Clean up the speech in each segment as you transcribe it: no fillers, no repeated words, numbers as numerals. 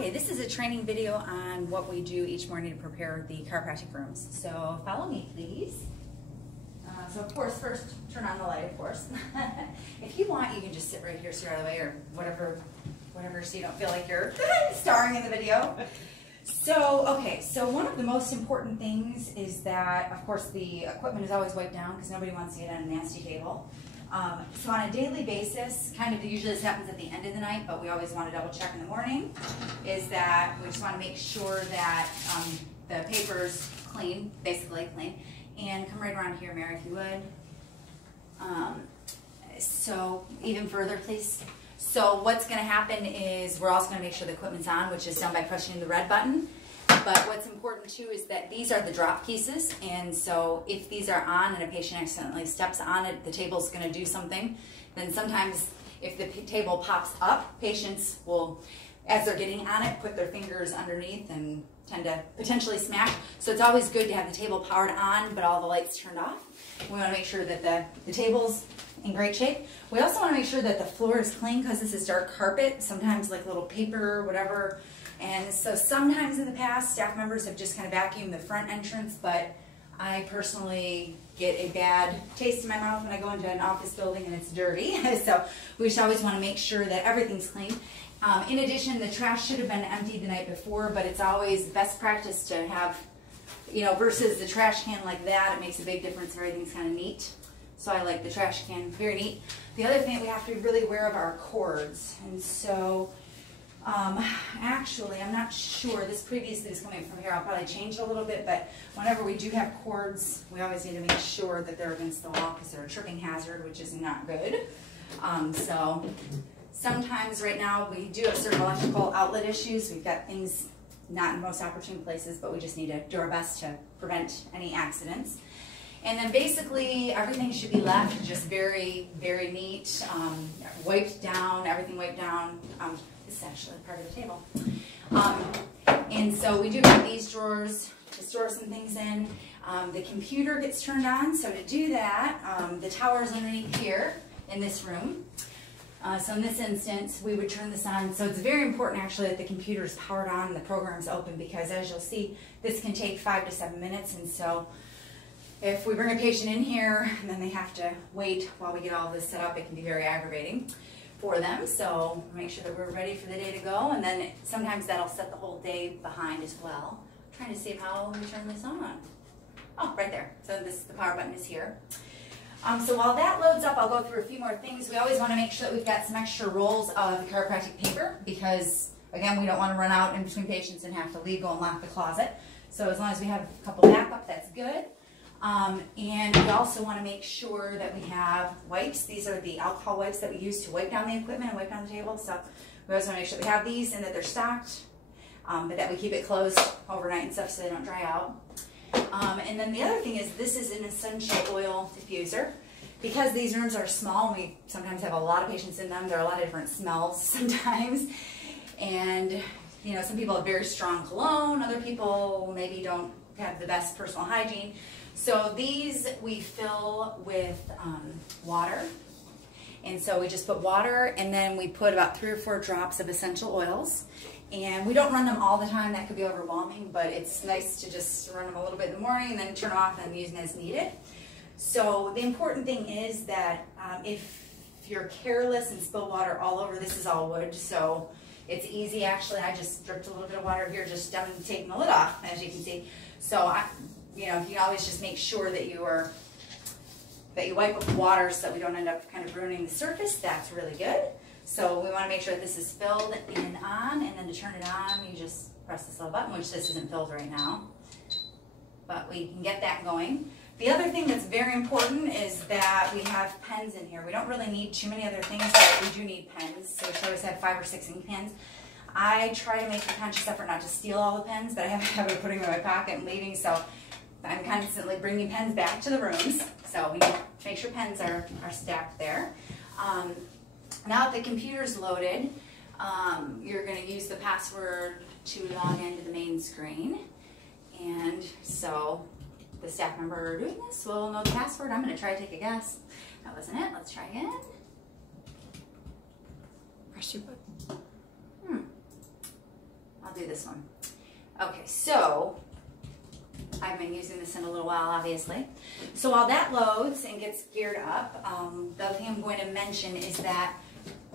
Okay, this is a training video on what we do each morning to prepare the chiropractic rooms. So follow me, please. So of course, first turn on the light, of course. If you want, you can just sit right here, so you're out of the way, or whatever, so you don't feel like you're starring in the video. So, okay, so one of the most important things is that, of course, the equipment is always wiped down because nobody wants to get on a nasty table. So on a daily basis, kind of usually this happens at the end of the night, but we always want to double check in the morning, is that we just want to make sure that the paper's clean, basically clean. And come right around here, Mary, if you would. So even further, please. So what's going to happen is we're also going to make sure the equipment's on, which is done by pressing the red button. But what's important too is that these are the drop pieces, and so if these are on and a patient accidentally steps on it, the table's going to do something. Then sometimes if the table pops up, patients will, as they're getting on it, put their fingers underneath and tend to potentially smash. So it's always good to have the table powered on, but all the lights turned off. We want to make sure that the table's in great shape. We also want to make sure that the floor is clean because this is dark carpet, sometimes like little paper, whatever. And so sometimes in the past, staff members have just kind of vacuumed the front entrance, but I personally get a bad taste in my mouth when I go into an office building and it's dirty. So we just always want to make sure that everything's clean. In addition, the trash should have been emptied the night before, but it's always best practice to have, you know, versus the trash can like that, it makes a big difference. Everything's kind of neat. So I like the trash can, very neat. The other thing that we have to be really aware of are cords. And so, actually, I'm not sure. This previously is coming from here. I'll probably change it a little bit, but whenever we do have cords, we always need to make sure that they're against the wall because they're a tripping hazard, which is not good. So sometimes right now we do have certain electrical outlet issues. We've got things not in the most opportune places, but we just need to do our best to prevent any accidents. And then basically everything should be left just very, very neat, wiped down, everything wiped down. This is actually part of the table. And so we do have these drawers to store some things in. The computer gets turned on, so to do that, the tower is underneath here in this room. So in this instance, we would turn this on. So it's very important actually that the computer is powered on and the program's open because as you'll see, this can take 5 to 7 minutes. And so if we bring a patient in here and then they have to wait while we get all this set up, it can be very aggravating for them. So make sure that we're ready for the day to go. And then sometimes that'll set the whole day behind as well. I'm trying to see how we turn this on. Oh, right there. So the power button is here. So while that loads up, I'll go through a few more things. We always want to make sure that we've got some extra rolls of chiropractic paper because, again, we don't want to run out in between patients and have to leave, go and lock the closet. So as long as we have a couple backup, that's good. And we also want to make sure that we have wipes. These are the alcohol wipes that we use to wipe down the equipment and wipe down the table. So we always want to make sure that we have these and that they're stocked, but that we keep it closed overnight and stuff so they don't dry out. And then the other thing is this is an essential oil diffuser. Because these rooms are small, we sometimes have a lot of patients in them. There are a lot of different smells sometimes. And, you know, some people have very strong cologne. Other people maybe don't have the best personal hygiene. So these we fill with water. And so we just put water and then we put about 3 or 4 drops of essential oils. And we don't run them all the time, that could be overwhelming, but it's nice to just run them a little bit in the morning and then turn them off and use them as needed. So the important thing is that if you're careless and spill water all over, this is all wood, so it's easy actually. I just dripped a little bit of water here, just taking the lid off, as you can see. So you know, you always just make sure that you wipe up the water so that we don't end up kind of ruining the surface. That's really good. So we want to make sure that this is filled and on, and then to turn it on, you just press this little button, which this isn't filled right now, but we can get that going. The other thing that's very important is that we have pens in here. We don't really need too many other things, but we do need pens. So we always have 5 or 6 ink pens. I try to make a conscious effort not to steal all the pens, but I have a habit of putting them in my pocket and leaving, so I'm constantly bringing pens back to the rooms. So we need to make sure pens are stacked there. Now that the computer's loaded, you're going to use the password to log into the main screen. And so the staff member doing this will know the password. I'm going to try to take a guess. That wasn't it. Let's try again. Press your button. do this one. Okay, so I've been using this in a little while, obviously. So while that loads and gets geared up, the other thing I'm going to mention is that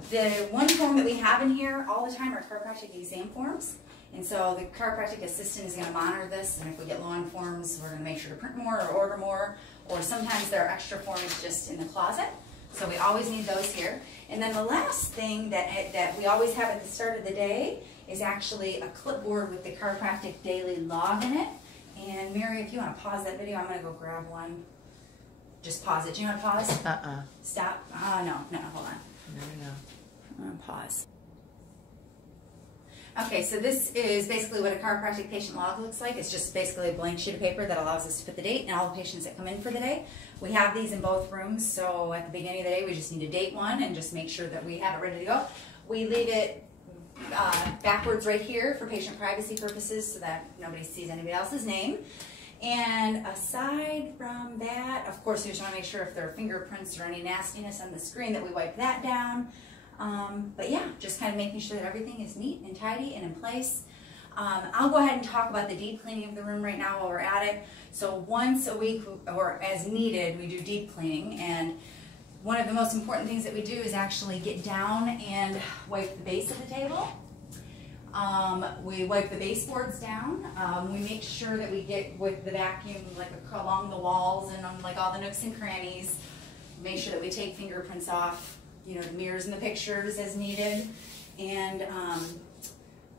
the one form that we have in here all the time are chiropractic exam forms. And so the chiropractic assistant is going to monitor this, and if we get low on forms, we're going to make sure to print more or order more, or sometimes there are extra forms just in the closet. So we always need those here. And then the last thing that we always have at the start of the day is actually a clipboard with the chiropractic daily log in it. And Mary, if you want to pause that video, I'm going to go grab one. Just pause it. Do you want to pause? Stop. No, hold on. No. I'm going to pause. Okay, so this is basically what a chiropractic patient log looks like. It's just basically a blank sheet of paper that allows us to put the date and all the patients that come in for the day. We have these in both rooms, so at the beginning of the day, we just need to date one and just make sure that we have it ready to go. We leave it backwards right here for patient privacy purposes so that nobody sees anybody else's name. And aside from that, of course, we just want to make sure if there are fingerprints or any nastiness on the screen that we wipe that down. But yeah, just kind of making sure that everything is neat and tidy and in place. I'll go ahead and talk about the deep cleaning of the room right now while we're at it. So once a week or as needed, we do deep cleaning, and one of the most important things that we do is actually get down and wipe the base of the table. We wipe the baseboards down. We make sure that we get with the vacuum like along the walls and on like all the nooks and crannies. Make sure that we take fingerprints off, you know, the mirrors and the pictures as needed, and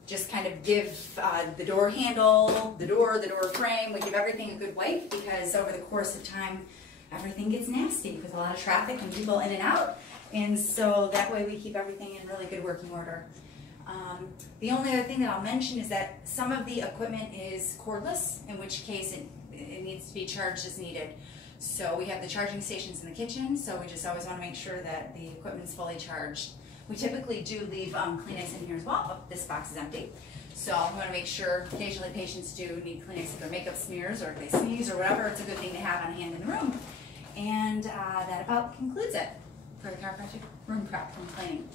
just kind of give the door handle, the door frame, we give everything a good wipe, because over the course of time, everything gets nasty with a lot of traffic and people in and out, and so that way we keep everything in really good working order. The only other thing that I'll mention is that some of the equipment is cordless, in which case it needs to be charged as needed. So we have the charging stations in the kitchen, so we just always want to make sure that the equipment's fully charged. We typically do leave Kleenex in here as well. Oh, this box is empty. So we want to make sure, occasionally patients do need Kleenex if their makeup smears or if they sneeze or whatever. It's a good thing to have on hand in the room. And that about concludes it for the chiropractic room prep from cleaning.